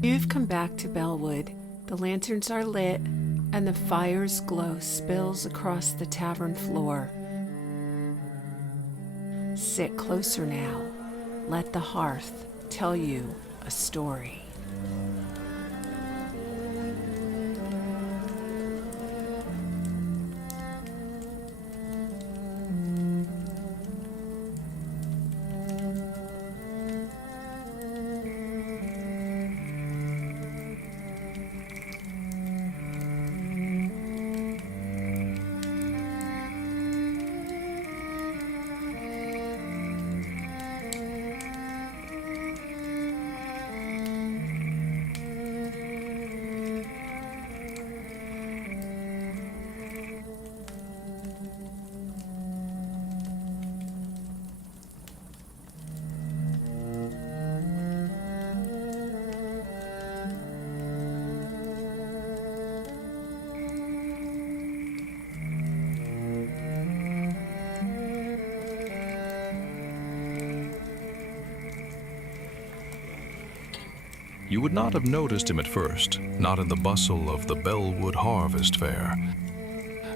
You've come back to Bellewood. The lanterns are lit, and the fire's glow spills across the tavern floor. Sit closer now. Let the hearth tell you a story. You would not have noticed him at first, not in the bustle of the Bellewood harvest fair,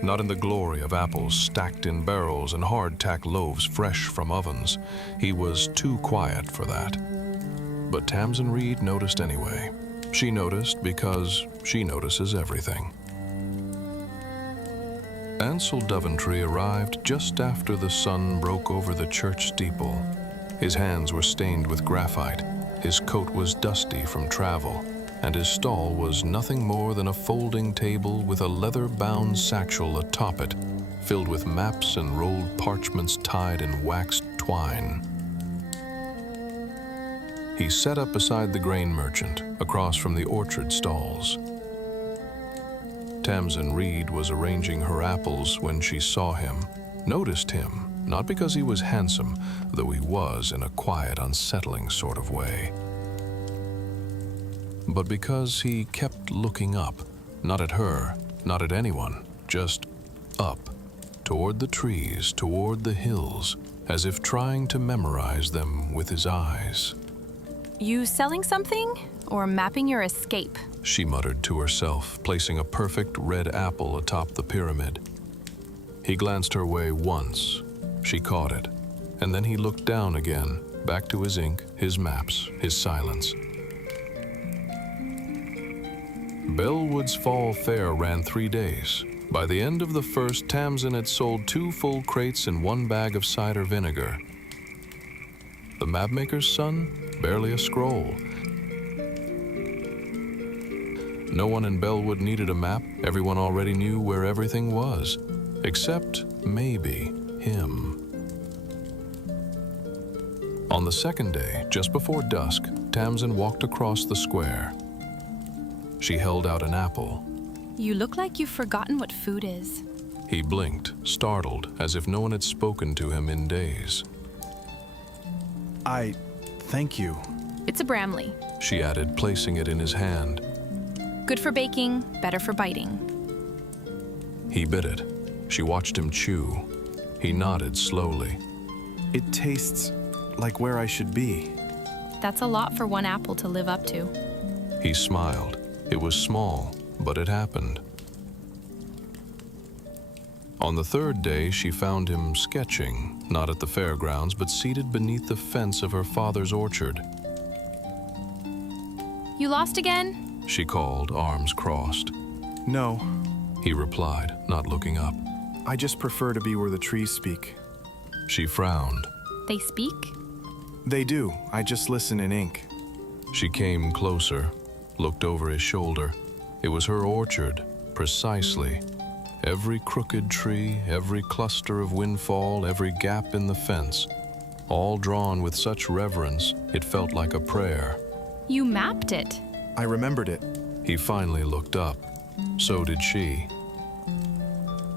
not in the glory of apples stacked in barrels and hardtack loaves fresh from ovens. He was too quiet for that. But Tamsin Reed noticed anyway. She noticed because she notices everything. Ansel Daventry arrived just after the sun broke over the church steeple. His hands were stained with graphite. His coat was dusty from travel, and his stall was nothing more than a folding table with a leather-bound satchel atop it, filled with maps and rolled parchments tied in waxed twine. He sat up beside the grain merchant, across from the orchard stalls. Tamsin Reed was arranging her apples when she saw him, noticed him, not because he was handsome, though he was in a quiet, unsettling sort of way, but because he kept looking up, not at her, not at anyone, just up, toward the trees, toward the hills, as if trying to memorize them with his eyes. You selling something, or mapping your escape? She muttered to herself, placing a perfect red apple atop the pyramid. He glanced her way once. She caught it, and then he looked down again, back to his ink, his maps, his silence. Bellewood's fall fair ran 3 days. By the end of the first, Tamsin had sold 2 full crates and 1 bag of cider vinegar. The mapmaker's son? Barely a scroll. No one in Bellewood needed a map. Everyone already knew where everything was, except maybe him. On the second day, just before dusk, Tamsin walked across the square. She held out an apple. You look like you've forgotten what food is. He blinked, startled, as if no one had spoken to him in days. Thank you. It's a Bramley. She added, placing it in his hand. Good for baking, better for biting. He bit it. She watched him chew. He nodded slowly. It tastes like where I should be. That's a lot for 1 apple to live up to. He smiled. It was small, but it happened. On the 3rd day, she found him sketching, not at the fairgrounds, but seated beneath the fence of her father's orchard. You lost again? She called, arms crossed. No, He replied, not looking up. I just prefer to be where the trees speak. She frowned. They speak? They do. I just listen in ink. She came closer, looked over his shoulder. It was her orchard, precisely. Every crooked tree, every cluster of windfall, every gap in the fence, all drawn with such reverence, it felt like a prayer. You mapped it. I remembered it. He finally looked up. So did she.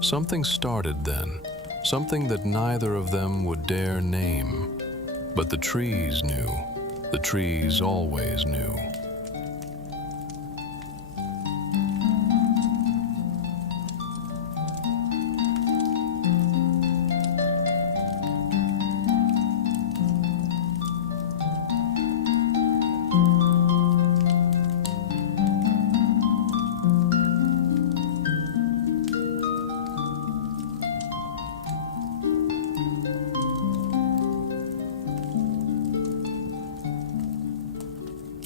Something started then, something that neither of them would dare name. But the trees knew. The trees always knew.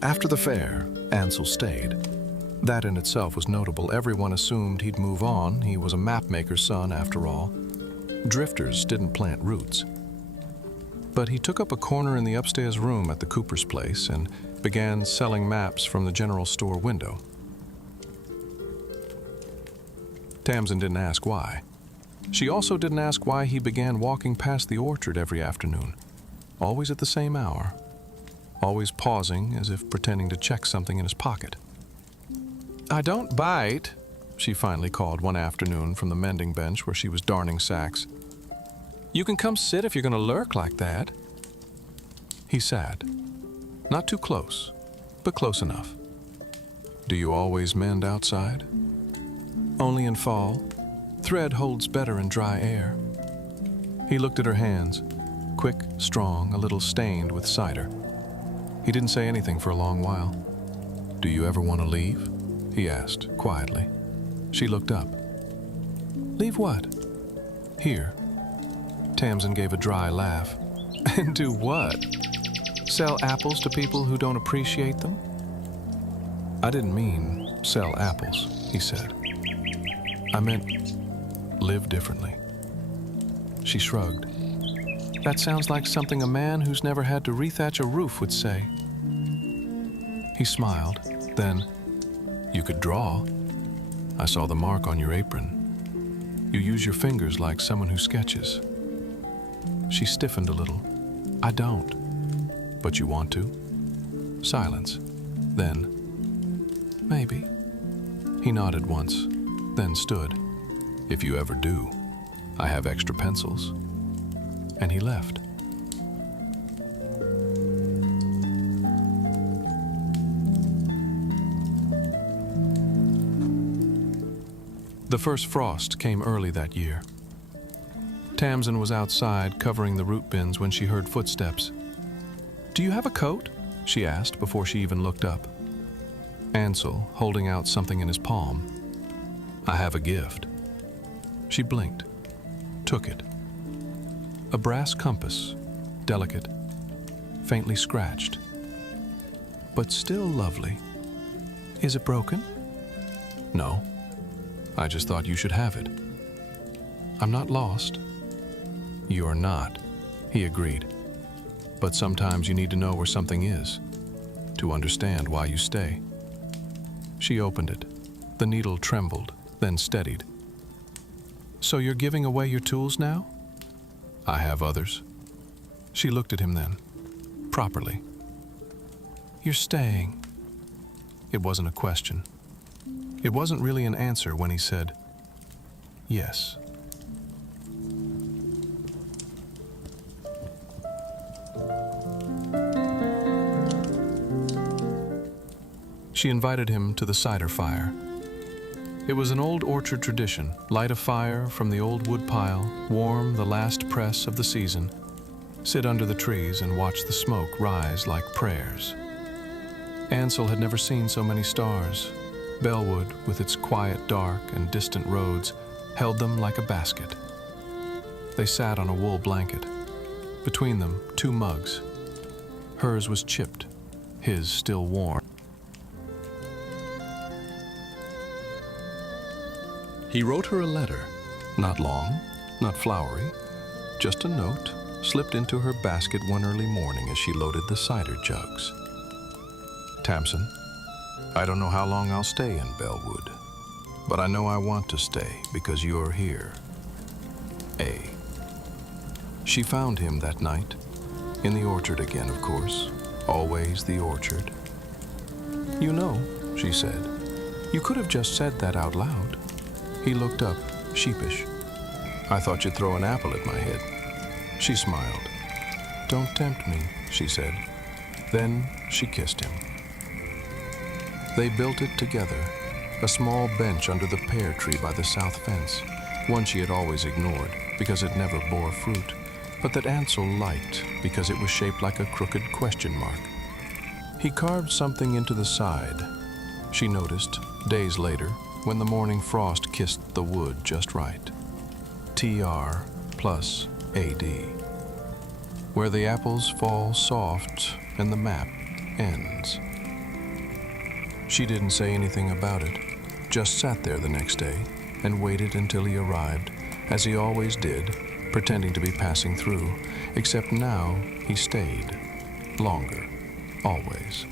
After the fair, Ansel stayed. That in itself was notable. Everyone assumed he'd move on. He was a mapmaker's son, after all. Drifters didn't plant roots. But he took up a corner in the upstairs room at the Cooper's place and began selling maps from the general store window. Tamsin didn't ask why. She also didn't ask why he began walking past the orchard every afternoon, always at the same hour, always pausing as if pretending to check something in his pocket. "I don't bite," she finally called one afternoon from the mending bench where she was darning sacks. "You can come sit if you're going to lurk like that." He sat. Not too close, but close enough. "Do you always mend outside?" "Only in fall. Thread holds better in dry air." He looked at her hands, quick, strong, a little stained with cider. He didn't say anything for a long while. "Do you ever want to leave?" he asked, quietly. She looked up. "Leave what?" "Here." Tamsin gave a dry laugh. "And do what? Sell apples to people who don't appreciate them?" "I didn't mean sell apples," he said. "I meant live differently." She shrugged. "That sounds like something a man who's never had to rethatch a roof would say." He smiled. Then, "You could draw. I saw the mark on your apron. You use your fingers like someone who sketches." She stiffened a little. "I don't." "But you want to?" Silence. Then, "Maybe." He nodded once, then stood. "If you ever do, I have extra pencils." And he left. The first frost came early that year. Tamsin was outside covering the root bins when she heard footsteps. "Do you have a coat?" she asked before she even looked up. Ansel holding out something in his palm. "I have a gift." She blinked, took it. A brass compass, delicate, faintly scratched, but still lovely. "Is it broken?" "No. I just thought you should have it." "I'm not lost." "You're not," he agreed. "But sometimes you need to know where something is, to understand why you stay." She opened it. The needle trembled, then steadied. "So you're giving away your tools now?" "I have others." She looked at him then, properly. "You're staying." It wasn't a question. It wasn't really an answer when he said, "Yes." She invited him to the cider fire. It was an old orchard tradition: light a fire from the old wood pile, warm the last press of the season, sit under the trees and watch the smoke rise like prayers. Ansel had never seen so many stars. Bellewood, with its quiet dark and distant roads, held them like a basket. They sat on a wool blanket. Between them, 2 mugs. Hers was chipped, his still warm. He wrote her a letter, not long, not flowery, just a note slipped into her basket one early morning as she loaded the cider jugs. "Tamsin, I don't know how long I'll stay in Bellewood, but I know I want to stay because you're here. A." She found him that night, in the orchard again, of course, always the orchard. "You know," she said, "you could have just said that out loud." He looked up, sheepish. "I thought you'd throw an apple at my head." She smiled. "Don't tempt me," she said. Then she kissed him. They built it together, a small bench under the pear tree by the south fence, one she had always ignored because it never bore fruit, but that Ansel liked because it was shaped like a crooked question mark. He carved something into the side. She noticed, days later, when the morning frost kissed the wood just right. TR plus AD. Where the apples fall soft and the map ends. She didn't say anything about it, just sat there the next day and waited until he arrived, as he always did, pretending to be passing through, except now he stayed. Longer. Always.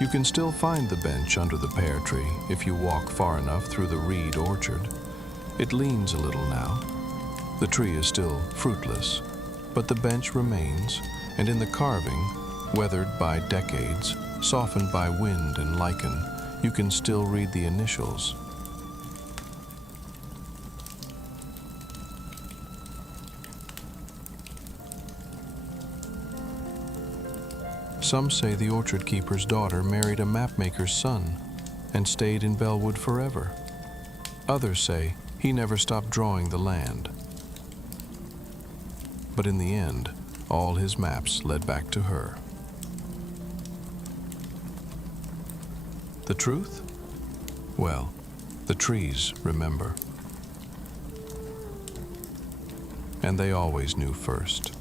You can still find the bench under the pear tree if you walk far enough through the reed orchard. It leans a little now. The tree is still fruitless, but the bench remains, and in the carving, weathered by decades, softened by wind and lichen, you can still read the initials. Some say the orchard keeper's daughter married a mapmaker's son and stayed in Bellewood forever. Others say he never stopped drawing the land. But in the end, all his maps led back to her. The truth? Well, the trees remember. And they always knew first.